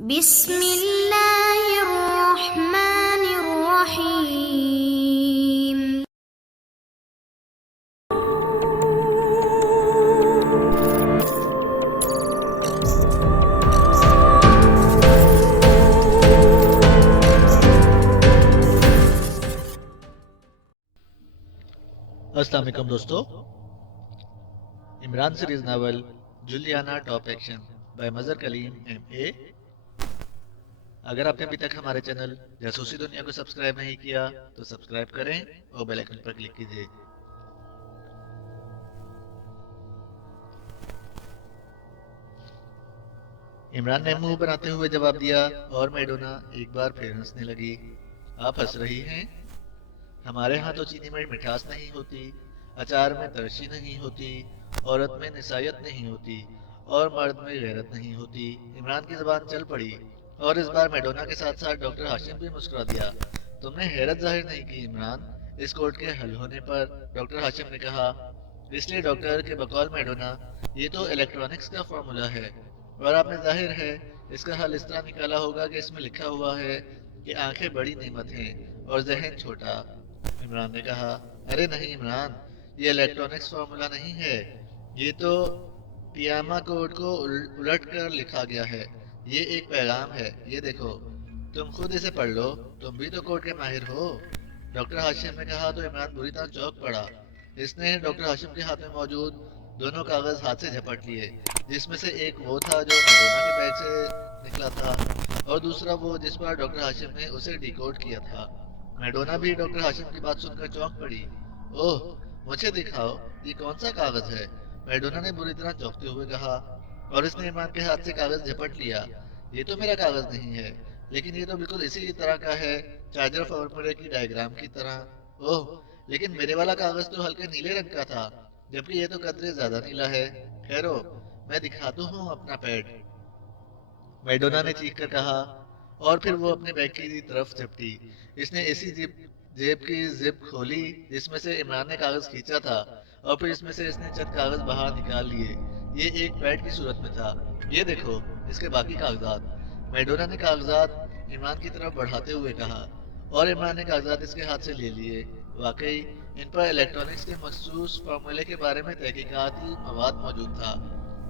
بسم اللہ الرحمن الرحیم۔ السلام علیکم دوستو، Imran series novel Juliana top action by Mazhar Kaleem M A. اگر آپ نے ابھی تک ہمارے چینل جاسوسی دنیا کو سبسکرائب نہیں کیا تو سبسکرائب کریں اور بیل آئیکن پر کلک کیجیے۔ عمران نے منہ بناتے ہوئے جواب دیا اور میڈونا ایک بار پھر ہنسنے لگی۔ آپ ہنس رہی ہیں؟ ہمارے ہاں تو چینی میں مٹھاس نہیں ہوتی، اچار میں ترشی نہیں ہوتی، عورت میں نسائیت نہیں ہوتی اور مرد میں غیرت نہیں ہوتی۔ عمران کی زبان چل پڑی اور اس بار میڈونا کے ساتھ ساتھ ڈاکٹر ہاشم بھی مسکرا دیا۔ تم نے حیرت ظاہر نہیں کی عمران اس کوڈ کے حل ہونے پر، ڈاکٹر ہاشم نے کہا۔ اس لیے ڈاکٹر کے بقول میڈونا، یہ تو الیکٹرانکس کا فارمولا ہے اور آپ نے ظاہر ہے اس کا حل اس طرح نکالا ہوگا کہ اس میں لکھا ہوا ہے کہ آنکھیں بڑی نعمت ہیں اور ذہن چھوٹا۔ عمران نے کہا، ارے نہیں عمران، یہ الیکٹرانکس فارمولا نہیں ہے، یہ تو پیاما کوڈ کو الٹ کر لکھا گیا ہے۔ یہ ایک پیغام ہے، یہ دیکھو، تم خود اسے پڑھ لو، تم بھی تو کوڈ کے ماہر ہو۔ ڈاکٹر ہاشم نے کہا تو عمران بری طرح چونک پڑا۔ اس نے ڈاکٹر ہاشم کے ہاتھ میں موجود دونوں کاغذ ہاتھ سے جھپٹ لیے، جس میں سے ایک وہ تھا جو میڈونا کے بیگ سے نکلا تھا اور دوسرا وہ جس پر ڈاکٹر ہاشم نے اسے ڈیکوڈ کیا تھا۔ میڈونا بھی ڈاکٹر ہاشم کی بات سن کر چونک پڑی۔ اوہ، مجھے دکھاؤ، یہ کون سا کاغذ ہے؟ میڈونا نے بری طرح چونکتے ہوئے کہا اور اس نے عمران کے ہاتھ سے کاغذ جھپٹ لیا۔ یہ تو میرا کاغذ نہیں ہے، لیکن یہ تو بالکل اسی طرح کا ہے، چارجر فارمولے کی ڈائیگرام کی طرح۔ اوہ، لیکن میرے والا کاغذ تو ہلکے نیلے رنگ کا تھا، جبکہ یہ تو قدرے زیادہ نیلا ہے۔ خیرو، میں دکھاتا ہوں اپنا پیڈ، میڈونا نے چیخ کر کہا اور پھر وہ اپنے بیگ کی طرف جھپٹی۔ اس نے اسی جیب کی زپ کھولی جس میں سے عمران نے کاغذ کھینچا تھا اور پھر اس میں سے اس نے چند کاغذ باہر نکال لیے۔ یہ ایک پیڈ کی صورت میں تھا، یہ دیکھو اس کے باقی کاغذات۔ میڈونا نے کاغذات عمران کی طرف بڑھاتے ہوئے کہا اور عمران نے کاغذات اس کے ہاتھ سے لے لیے۔ واقعی ان پر الیکٹرانکس کے مخصوص فارمولے کے بارے میں تحقیقاتی مواد موجود تھا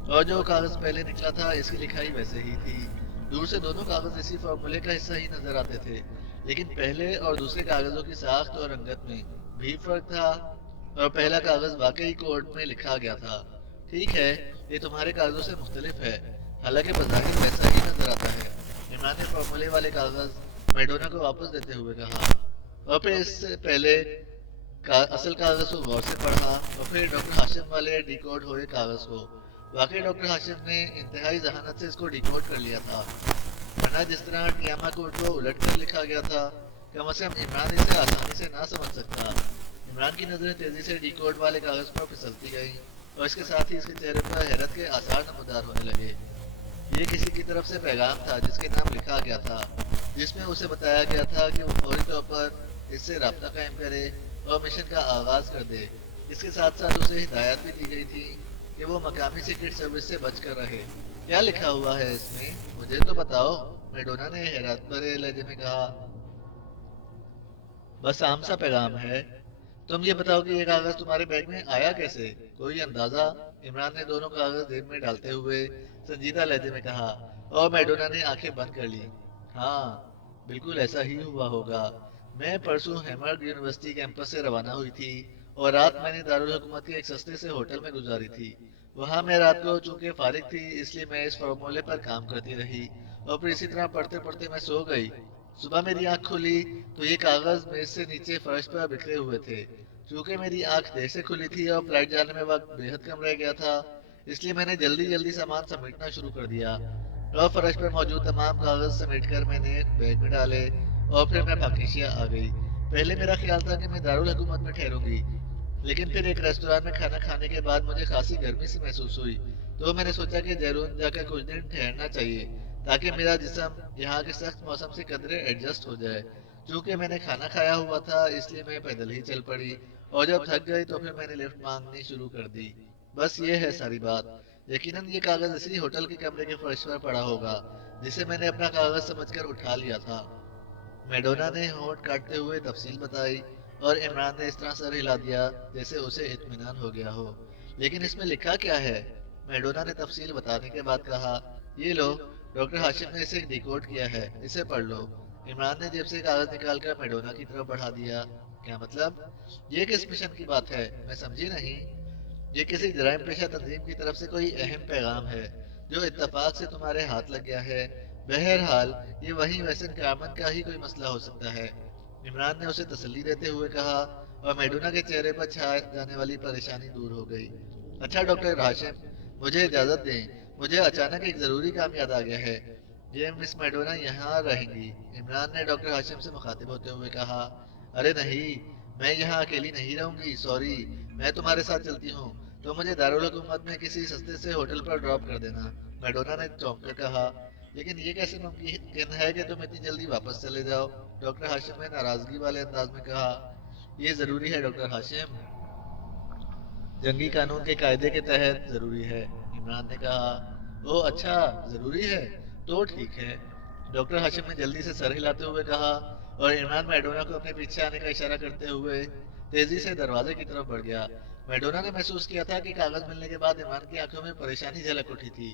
اور جو کاغذ پہلے نکلا تھا اس کی لکھائی ویسے ہی تھی۔ دور سے دونوں کاغذ اسی فارمولے کا حصہ ہی نظر آتے تھے، لیکن پہلے اور دوسرے کاغذوں کی ساخت اور رنگت میں بھی فرق تھا اور پہلا کاغذ واقعی کوڈ میں لکھا گیا تھا۔ ٹھیک ہے، یہ تمہارے کاغذوں سے مختلف ہے، حالانکہ بظاہر ویسا ہی نظر آتا ہے۔ عمران نے فارمولے والے کاغذ میڈونا کو واپس دیتے ہوئے کہا اور پھر اس سے پہلے اصل کاغذ کو غور سے پڑھا اور پھر ڈاکٹر ہاشم والے ڈیکوڈ ہوئے کاغذ کو۔ واقعی ڈاکٹر ہاشم نے انتہائی ذہانت سے اس کو ڈیکوڈ کر لیا تھا، ورنہ جس طرح ٹیاما کوڈ کو الٹ کر لکھا گیا تھا کم از کم عمران اسے آسانی سے نہ سمجھ سکتا۔ عمران کی نظریں تیزی سے ڈیکوڈ والے کاغذ پر پھسلتی گئیں اور اس کے ساتھ ہی اس کے چہرے پر حیرت کے آثار نمودار ہونے لگے۔ یہ کسی کی طرف سے پیغام تھا جس کے نام لکھا گیا تھا، جس میں اسے بتایا گیا تھا کہ وہ فوری طور پر اس سے رابطہ قائم کرے اور مشن کا آغاز کر دے۔ اس کے ساتھ ساتھ اسے ہدایت بھی دی گئی تھی کہ وہ مقامی سیکرٹ سروس سے بچ کر رہے۔ کیا لکھا ہوا ہے اس میں؟ مجھے تو بتاؤ، میڈونا نے حیرت بھرے لہجے میں کہا۔ بس عام سا پیغام ہے، تم یہ بتاؤ کہ یہ کاغذ تمہارے بیگ میں آیا کیسے؟ کوئی اندازہ؟ عمران نے دونوں کاغذ جیب میں ڈالتے ہوئے سنجیدہ لہجے میں کہا اور میڈونا نے آنکھیں بند کر لی۔ ہاں، بالکل ایسا ہی ہوا ہوگا۔ میں پرسوں ہیمرگ یونیورسٹی کیمپس سے روانہ ہوئی تھی اور رات میں نے دارالحکومت کے ایک سستے سے ہوٹل میں گزاری تھی۔ وہاں میں رات کو چونکہ فارغ تھی اس لیے میں اس فارمولے پر کام کرتی رہی اور پھر اسی طرح پڑھتے پڑھتے میں سو گئی۔ صبح میری آنکھ کھلی تو یہ کاغذ میز سے نیچے فرش پر بکھرے ہوئے تھے۔ چونکہ میری آنکھ دیر سے کھلی تھی اور فلائٹ جانے میں وقت بے حد کم رہ گیا تھا، اس لیے میں نے جلدی جلدی سامان سمیٹنا شروع کر دیا اور فرش پر موجود تمام کاغذ سمیٹ کر میں نے بیگ میں ڈالے اور پھر میں پاکیشیا آ گئی۔ پہلے میرا خیال تھا کہ میں دارالحکومت میں ٹھہروں گی، لیکن پھر ایک ریستوران میں کھانا کھانے کے بعد مجھے خاصی گرمی سی محسوس ہوئی، تو میں نے سوچا کہ دہرادون جا کر کچھ دن ٹھہرنا چاہیے تاکہ میرا جسم یہاں کے سخت موسم سے قدرے ایڈجسٹ ہو جائے۔ چونکہ میں نے کھانا کھایا ہوا تھا اس لیے میں پیدل ہی چل پڑی اور جب تھک گئی تو پھر میں نے لفٹ مانگنی شروع کر دی۔ بس یہ ہے ساری بات۔ یقیناً یہ کاغذ اسی ہوٹل کے کمرے کے فرش پر پڑا ہوگا जिसे मैंने अपना कागज समझकर उठा लिया था। मैडोना ने होंठ काटते हुए तफसील बताई और इमरान ने इस तरह सर हिला दिया जैसे उसे इत्मीनान हो गया हो। लेकिन इसमें लिखा क्या है? मैडोना ने तफसील बताने के बाद कहा, ये लो, डॉक्टर हाशिम ने इसे डिकोड किया है, इसे पढ़ लो। इमरान ने जेब से कागज निकालकर मैडोना की तरफ बढ़ा दिया। क्या मतलब? ये किस मिशन की बात है? मैं समझी नहीं। ये किसी जराइम पेशा तंजीम की तरफ से कोई अहम पैगाम है जो इत्तेफाक से तुम्हारे हाथ लग गया है। बहरहाल ये वही वैसन कामन का ही कोई मसला हो सकता है। इमरान ने उसे तसल्ली देते हुए कहा और मैडोना के चेहरे पर छा जाने वाली परेशानी दूर हो गई। अच्छा डॉक्टर हाशिम, मुझे इजाजत दें, मुझे अचानक एक जरूरी काम याद आ गया है। ये मिस मैडोना यहाँ रहेंगी? इमरान ने डॉक्टर हाशिम से मुखातिब होते हुए कहा। अरे नहीं, मैं यहाँ अकेली नहीं रहूंगी, सॉरी, मैं तुम्हारे साथ चलती हूँ। तो मुझे दारुल हुकूमत में किसी सस्ते से होटल पर ड्रॉप कर देना। मैडोना ने चौंक कर कहा, लेकिन ये कैसे मुमकिन है कि तुम इतनी जल्दी वापस चले जाओ? डॉक्टर हाशिम ने नाराजगी वाले अंदाज में कहा, ये जरूरी है डॉक्टर हाशिम, जंगी कानून के कायदे के तहत जरूरी है। इमरान ने कहा, ओह अच्छा, जरूरी है, तो ठीक है। डॉक्टर हाशिम ने जल्दी से सर हिलाते हुए कहा और इमरान मैडोना को अपने पीछे आने का इशारा करते हुए तेजी से दरवाजे की तरफ बढ़ गया। मैडोना ने महसूस किया था कि कागज मिलने के बाद इमरान की आंखों में परेशानी झलक उठी थी,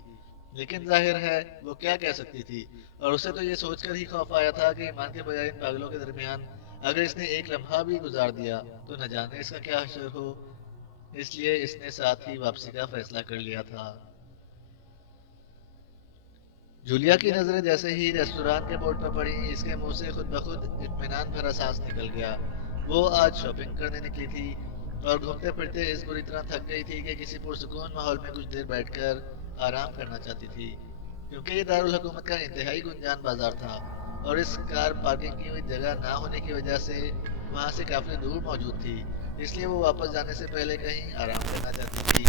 लेकिन जाहिर है वो क्या कह सकती थी। और उसे तो ये सोचकर ही खौफ आया था कि ईमान के बजाय इन पागलों के दरमियान अगर इसने एक लम्हा भी गुजार दिया तो न जाने इसका क्या हश्र हो। इसलिए इसने साथ ही वापसी का फैसला कर लिया था। जूलिया की नजरें जैसे ही रेस्टोरेंट के बोर्ड पर पड़ी, इसके मुंह से खुद ब खुद इत्मीनान भरा सांस निकल गया। वो आज शॉपिंग करने निकली थी और घूमते फिरते इस बुरी तरह थक गई थी कि किसी पुरसुकून माहौल में कुछ देर बैठकर आराम करना चाहती थी। क्योंकि ये दारुल हुकूमत का इंतहाई गुंजान बाजार था और इस कार पार्किंग की हुई जगह ना होने की वजह से वहां से काफी दूर मौजूद थी, इसलिए वो वापस जाने से पहले कहीं आराम करना चाहती थी।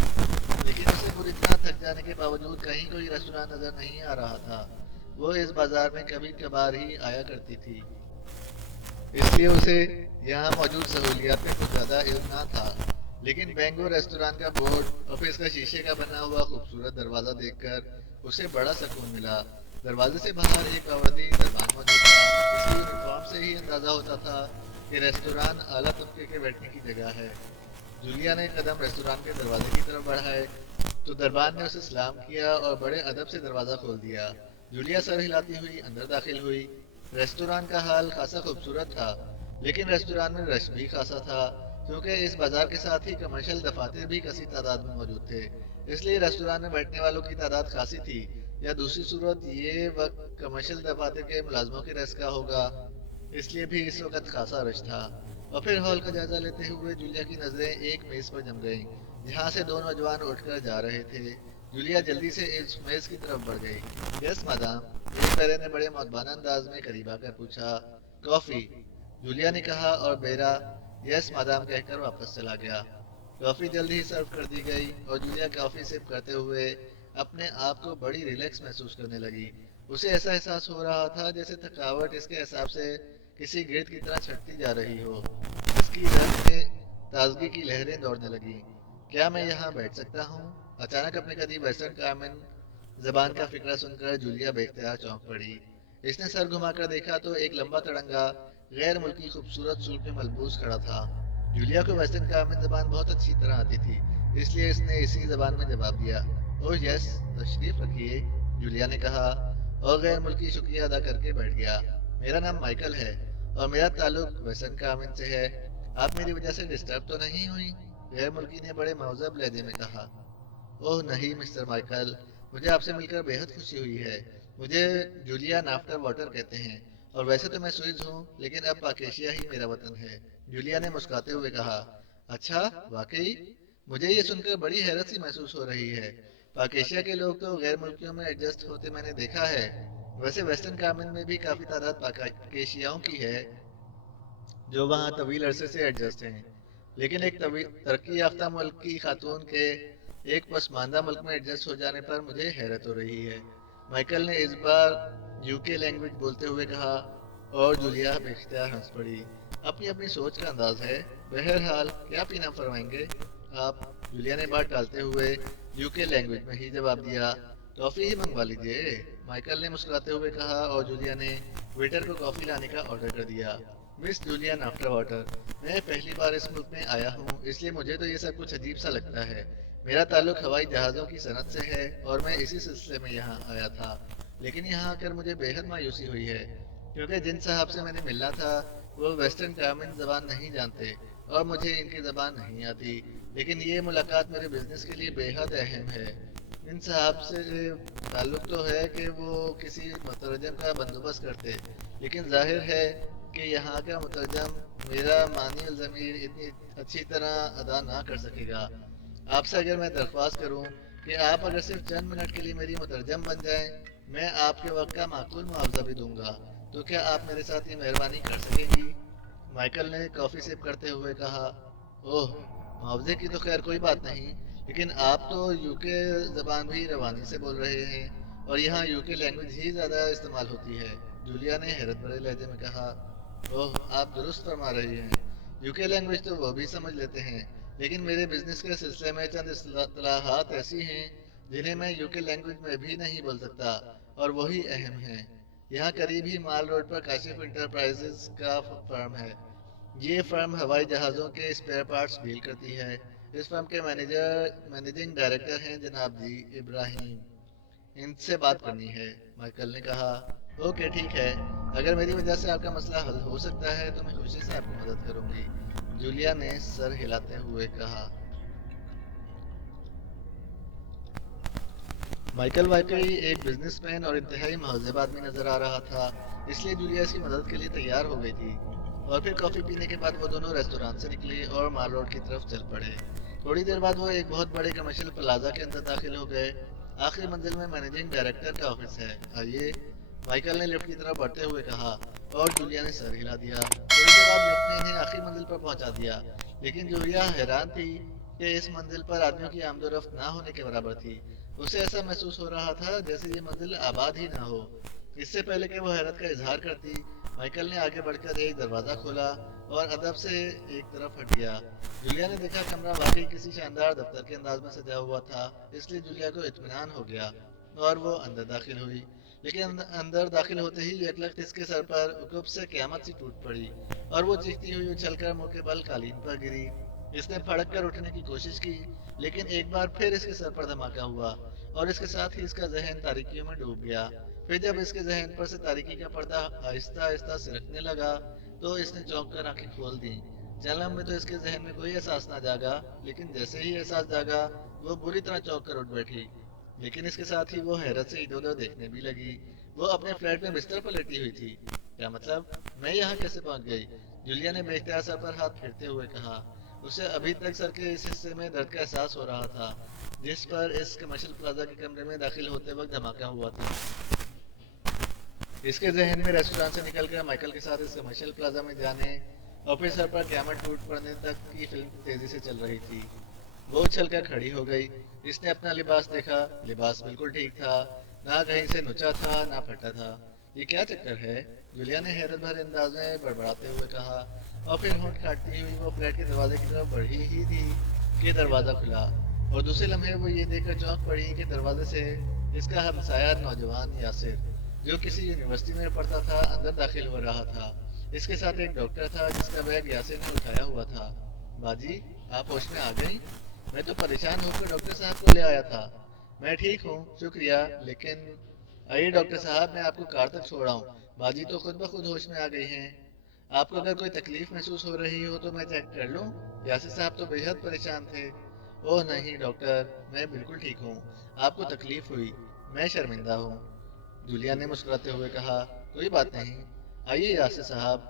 लेकिन उसे पूरी तरह थक जाने के बावजूद कहीं कोई रेस्टोरेंट नजर नहीं आ रहा था। वो इस बाजार में कभी कभार ही आया करती थी, इसलिए उसे यहाँ मौजूद सहूलियात में कुछ ज्यादा इल्म ना था। लेकिन बैंगो रेस्टोरेंट का बोर्ड और फिर इसका शीशे का बना हुआ खूबसूरत दरवाजा देखकर उसे बड़ा सुकून मिला। दरवाजे से बाहर एक अवधी दरबान मौजूद था। इसकी यूनिफॉर्म से ही अंदाजा होता था कि रेस्टोरेंट आला तबके के बैठने की जगह है। जूलिया ने कदम रेस्टोरेंट के दरवाजे की तरफ बढ़ाए तो दरबान ने उसे सलाम किया और बड़े अदब से दरवाजा खोल दिया। जूलिया सर हिलाती हुई अंदर दाखिल हुई। रेस्टोरेंट का हाल खासा खूबसूरत था, लेकिन रेस्टोरेंट में रश भी खासा था क्योंकि इस बाजार के साथ ही कमर्शियल दफातर भी कसी तादाद में मौजूद थे। इसलिए रेस्टोरेंट में बैठने वालों की तादाद खासी थी, या दूसरी सूरत ये वक्त कमर्शियल दफातर के मुलाजमों के रश का होगा, इसलिए भी इस वक्त खासा रश था। और फिर हॉल का जायजा लेते हुए जूलिया की नजरें एक मेज पर जम गईं, जहां से दो नौजवान उठकर जा रहे थे। जूलिया जल्दी से इस मेज की तरफ बढ़ गई। यस मैडम, मेरे बेरे ने बड़े मौजबाना अंदाज में करीब आकर पूछा। कॉफी, जूलिया ने कहा और बेरा यस मैडम कहकर वापस चला गया। कॉफी जल्दी ही सर्व कर दी गई और जूलिया कॉफी सिप करते हुए अपने आप को बड़ी रिलैक्स महसूस करने लगी। उसे ऐसा एहसास हो रहा था जैसे थकावट इसके हिसाब से किसी गिरद की तरह छटती जा रही हो। इसकी रग में ताजगी की लहरें दौड़ने लगी। क्या मैं यहाँ बैठ सकता हूँ? अचानक अपने करीब वेस्टर्न कार्मेन जबान का फिक्रा सुनकर जूलिया बेख्तियार चौंक पड़ी। इसने सर घुमाकर देखा तो एक लंबा तड़ंगा गैर मुल्की खूबसूरत सूट में मलबूस खड़ा था। जूलिया को वेस्टर्न कार्मेन जबान बहुत अच्छी तरह आती थी, इसलिए इसने इसी जबान में जवाब दिया। ओह यस, तशरीफ रखिए, जूलिया ने कहा और गैर मुल्की शुक्रिया अदा करके बैठ गया। मेरा नाम माइकल है और मेरा ताल्लुक वेस्टर्न कार्मेन से है। आप मेरी वजह से डिस्टर्ब तो नहीं हुई? गैर मुल्की ने बड़े महजब लहजे में कहा। ओह नहीं मिस्टर माइकल, मुझे आपसे मिलकर बेहद खुशी हुई है। मुझे जूलिया नाफ्टर वाटर कहते हैं और वैसे तो मैं स्विस हूँ, लेकिन अब पाकेशिया ही मेरा वतन है, जूलिया ने मुस्कुराते हुए कहा। अच्छा, वाकई? मुझे ये सुनकर बड़ी हैरत सी महसूस हो रही है। पाकेशिया के लोग तो गैर मुल्कियों में एडजस्ट होते मैंने देखा है। वैसे वेस्टर्न कार्मेन में भी काफी तादाद पाकेशियाओं की है जो वहाँ तवील अरसे से एडजस्ट हैं, लेकिन एक तरक्की याफ्ता मुल्क की खातून के एक पसमानदा मुल्क में एडजस्ट हो जाने पर मुझे हैरत हो रही है। माइकल ने इस बार यूके लैंग्वेज बोलते हुए कहा और जूलिया बेख्तियार हंस पड़ी। अपनी अपनी सोच का अंदाज है। बहरहाल क्या पीना फरमाएंगे आप? जूलिया ने बात टालते हुए यूके लैंग्वेज में ही जवाब दिया। कॉफी ही मंगवा लीजिए, माइकल ने मुस्कुराते हुए कहा और जूलिया ने वेटर को कॉफी लाने का ऑर्डर कर दिया। मिस जूलियन आफ्टर वाटर, मैं पहली बार इस मुल्क में आया हूँ, इसलिए मुझे तो ये सब कुछ अजीब सा लगता है। मेरा ताल्लुक हवाई जहाज़ों की सनत से है और मैं इसी सिलसिले में यहाँ आया था। लेकिन यहाँ आकर मुझे बेहद मायूसी हुई है, क्योंकि जिन साहब से मैंने मिलना था वो वेस्टर्न कार्मिन ज़बान नहीं जानते और मुझे इनकी ज़बान नहीं आती। लेकिन ये मुलाकात मेरे बिजनेस के लिए बेहद अहम है। इन साहब से ताल्लुक तो है कि वो किसी मुतरजम का बंदोबस्त करते, लेकिन जाहिर है कि यहाँ का मुतरजम मेरा मानी ज़मीर इतनी अच्छी तरह अदा ना कर सकेगा। आपसे अगर मैं दरख्वास्त करूं कि आप अगर सिर्फ चंद मिनट के लिए मेरी मुतरजम बन जाएं, मैं आपके वक्त का माकूल मुआवजा भी दूंगा, तो क्या आप मेरे साथ ये मेहरबानी कर सकेंगी? माइकल ने कॉफ़ी सिप करते हुए कहा, ओह, मुआवजे की तो खैर कोई बात नहीं, लेकिन आप तो यूके ज़बान भी रवानी से बोल रहे हैं और यहाँ यूके लैंग्वेज ही ज़्यादा इस्तेमाल होती है। जूलिया ने हैरत भरे लहजे में कहा, ओह, आप दुरुस्त फरमा रही हैं। यूके लैंग्वेज तो वो भी समझ लेते हैं, लेकिन मेरे बिजनेस के सिलसिले में चंद इस्तिलाहात ऐसी हैं जिन्हें मैं यूके लैंग्वेज में भी नहीं बोल सकता, और वही अहम हैं। यहाँ करीब ही माल रोड पर काशिफ इंटरप्राइजेज का फर्म है। ये फर्म हवाई जहाज़ों के स्पेयर पार्ट्स डील करती है। इस फर्म के मैनेजिंग डायरेक्टर हैं जनाब जी इब्राहिम। इनसे बात करनी है, माइकल ने कहा। ओके, ठीक है, अगर मेरी वजह से आपका मसला हल हो सकता है तो मैं खुशी से आपकी मदद करूंगी, जूलिया ने सर हिलाते हुए कहा। माइकल वाकई एक बिजनेसमैन और इंतहाई महज़ब आदमी नजर आ रहा था, इसलिए जूलिया इसकी मदद के लिए तैयार हो गई थी। और फिर कॉफ़ी पीने के बाद वो दोनों रेस्टोरेंट से निकले और माल रोड की तरफ चल पड़े। थोड़ी देर बाद वो एक बहुत बड़े कमर्शियल प्लाजा के अंदर दाखिल हो गए। आखिरी मंजिल में मैनेजिंग डायरेक्टर का ऑफिस है, आइए, माइकल ने लिफ्ट की तरफ बढ़ते हुए कहा और जूलिया ने सर हिला दिया। थोड़ी देर बाद लिफ्ट ने इन्हें आखिरी मंजिल पर पहुंचा दिया, लेकिन जूलिया हैरान थी कि इस मंजिल पर आदमियों की आमदोरफ्त ना होने के बराबर थी। उसे ऐसा महसूस हो रहा था जैसे ये मंजिल आबाद ही ना हो। इससे पहले कि वो हैरत का इजहार करती, माइकल ने आगे बढ़कर एक दरवाज़ा खोला और अदब से एक तरफ हट गया। जूलिया ने देखा कमरा वाकई किसी शानदार दफ्तर के अंदाज में सजा हुआ था, इसलिए जूलिया को इत्मीनान हो गया और वो अंदर दाखिल हुई। लेकिन अंदर दाखिल होते ही एक लख्त इसके सर पर उकुब से क़यामत सी टूट पड़ी और वो चीखती हुई उछलकर मुंह के बल कालीन पर गिरी। इसने फड़क कर उठने की कोशिश की, लेकिन एक बार फिर इसके सर पर धमाका हुआ और इसके साथ ही इसका जहन तारीकियों में डूब गया। फिर जब इसके जहन पर से तारीकी का पर्दा आहिस्ता आहिस्ता सिरकने लगा तो इसने चौंक कर आंखें खोल दी। जन्म में तो इसके जहन में कोई एहसास ना जागा, लेकिन जैसे ही एहसास जागा वो बुरी तरह चौंक कर उठ बैठी। लेकिन इसके साथ ही वो हैरत से इधर उधर देखने भी लगी। वो अपने फ्लैट में बिस्तर पर लेटी हुई थी। क्या मतलब, मैं यहाँ कैसे पहुँच गई? जूलिया ने बेख्तियार सर पर हाथ फेरते हुए कहा। उसे अभी तक सर के इस हिस्से में दर्द का एहसास हो रहा था जिस पर इस कमर्शियल प्लाजा के कमरे में दाखिल होते वक्त धमाका हुआ था। इसके जहन में रेस्टोरेंट से निकलकर माइकल के साथ इस कमर्शियल प्लाजा में जाने और फिर सर पर क़यामत टूट पड़ने तक की फिल्म तेजी से चल रही थी। वो उछलकर खड़ी हो गई। इसने अपना लिबास देखा, लिबास बिल्कुल ठीक था, ना कहीं से नुचा था ना फटा था। ये क्या चक्कर है? जूलिया ने हैरत भरे अंदाज में बड़बड़ाते हुए कहा और फिर होंठ काटती हुई वो फ्लैट के दरवाजे की तरफ बढ़ी ही थी कि दरवाज़ा खुला और दूसरे लम्हे वो ये देखकर चौंक पड़ी कि दरवाजे से इसका हमसाया नौजवान यासिर, जो किसी यूनिवर्सिटी में पढ़ता था, अंदर दाखिल हो रहा था। इसके साथ एक डॉक्टर था जिसका बैग यासिर ने उठाया हुआ था। बाजी, आप होश में आ गई? मैं तो परेशान होकर डॉक्टर साहब को ले आया था। मैं ठीक हूँ, शुक्रिया, लेकिन आइए डॉक्टर साहब, मैं आपको कार तक छोड़ाऊँ। बाजी तो खुद ब खुद होश में आ गई हैं। आपको अगर कोई तकलीफ महसूस हो रही हो तो मैं चेक कर लूँ? यासिर साहब तो बेहद परेशान थे। ओह नहीं डॉक्टर, मैं बिल्कुल ठीक हूँ। आपको तकलीफ हुई, मैं शर्मिंदा हूँ, जूलिया ने मुस्कुराते हुए कहा। कोई बात नहीं, आइए यासिर साहब,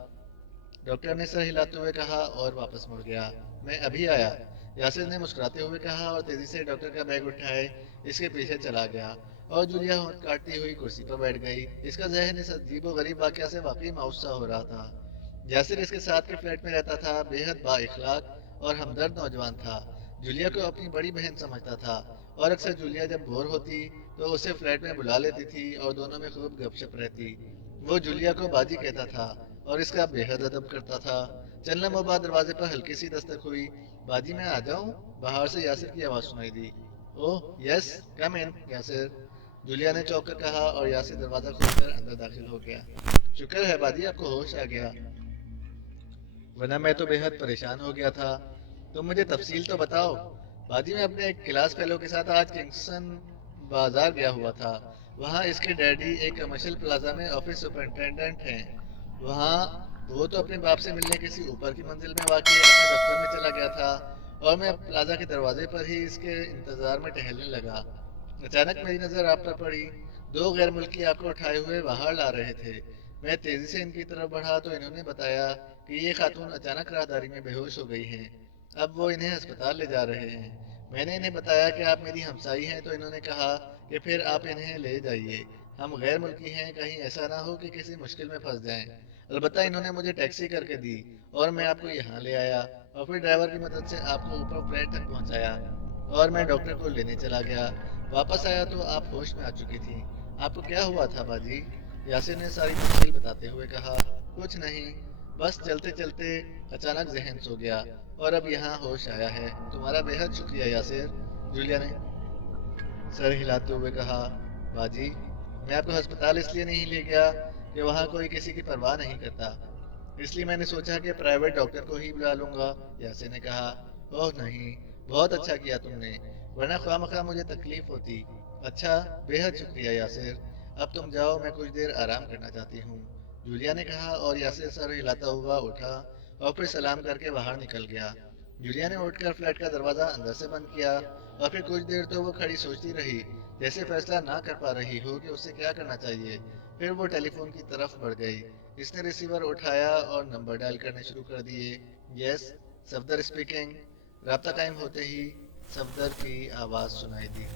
डॉक्टर ने सर हिलाते हुए कहा और वापस मुड़ गया। मैं अभी आया, यासिर ने मुस्कुराते हुए कहा और तेजी से डॉक्टर का बैग उठाए इसके पीछे चला गया और जूलिया होंठ काटती हुई कुर्सी पर बैठ गई। इसका जहन इस अजीबोगरीब वाकया से वाकई मायूस सा हो रहा था। यासिर इसके साथ के फ्लैट में रहता था, बेहद बाइखलाक और हमदर्द नौजवान था। जूलिया को अपनी बड़ी बहन समझता था और अक्सर जूलिया जब बोर होती तो उसे फ्लैट में बुला लेती थी और दोनों में खूब गपशप रहती। वो जूलिया को बाजी कहता था और इसका बेहद अदब करता था। चंद लम्हों बाद दरवाजे पर हल्की सी दस्तक हुई। बाजी, मैं आ जाऊं? बाहर से यासिर की आवाज़ सुनाई दी। ओह यस, कम इन यासिर, جولیا نے چونک کر کہا اور یاسر دروازہ کھول کر اندر داخل ہو گیا۔ شکر ہے باجی آپ کو ہوش آ گیا، ورنہ میں تو بے حد پریشان ہو گیا تھا۔ تم مجھے تفصیل تو بتاؤ۔ باجی میں اپنے ایک کلاس فیلو کے ساتھ آج کنگسن بازار گیا ہوا تھا۔ وہاں اس کے ڈیڈی ایک کمرشل پلازا میں آفس سپرنٹینڈنٹ ہیں۔ وہاں وہ تو اپنے باپ سے ملنے کسی اوپر کی منزل میں واقع اپنے دفتر میں چلا گیا تھا اور میں پلازا کے دروازے پر ہی اس کے انتظار میں ٹہلنے لگا۔ اچانک میری نظر آپ پر پڑی۔ دو غیر ملکی آپ کو اٹھائے ہوئے باہر لا رہے تھے۔ میں تیزی سے ان کی طرف بڑھا تو انہوں نے بتایا کہ یہ خاتون اچانک راہداری میں بے ہوش ہو گئی ہیں، اب وہ انہیں ہسپتال لے جا رہے ہیں۔ میں نے انہیں بتایا کہ آپ میری ہمسائی ہیں تو انہوں نے کہا کہ پھر آپ انہیں لے جائیے، ہم غیر ملکی ہیں، کہیں ایسا نہ ہو کہ کسی مشکل میں پھنس جائیں۔ البتہ انہوں نے مجھے ٹیکسی کر کے دی اور میں آپ کو یہاں لے آیا اور پھر ڈرائیور کی مدد سے آپ کو اوپر فلیٹ تک پہنچایا اور میں ڈاکٹر کو لینے چلا گیا۔ واپس آیا تو آپ ہوش میں آ چکی تھی۔ آپ کو کیا ہوا تھا باجی؟ یاسر نے ساری تفصیل بتاتے ہوئے کہا۔ کچھ نہیں، بس چلتے چلتے اچانک ذہن سو گیا اور اب یہاں ہوش آیا ہے۔ تمہارا بے حد شکریہ یاسر، جولیا نے سر ہلاتے ہوئے کہا۔ باجی میں آپ کو ہسپتال اس لیے نہیں لے گیا کہ وہاں کوئی کسی کی پرواہ نہیں کرتا، اس لیے میں نے سوچا کہ پرائیویٹ ڈاکٹر کو ہی بلا لوں گا، یاسر نے کہا۔ اوہ نہیں، بہت اچھا کیا تم نے، ورنہ خواہ مخواہ مجھے تکلیف ہوتی۔ اچھا، بے حد شکریہ یاسر، اب تم جاؤ، میں کچھ دیر آرام کرنا چاہتی ہوں، جولیا نے کہا اور یاسر سر ہلاتا ہوا اٹھا اور پھر سلام کر کے باہر نکل گیا۔ جولیا نے اٹھ کر فلیٹ کا دروازہ اندر سے بند کیا اور پھر کچھ دیر تو وہ کھڑی سوچتی رہی، جیسے فیصلہ نہ کر پا رہی ہو کہ اسے کیا کرنا چاہیے۔ پھر وہ ٹیلی فون کی طرف بڑھ گئی۔ اس نے ریسیور اٹھایا اور نمبر ڈائل کرنے شروع کر دیے۔ یس، صفدر اسپیکنگ۔ رابطہ قائم ہوتے ہی صفدر کی آواز سنائی دی۔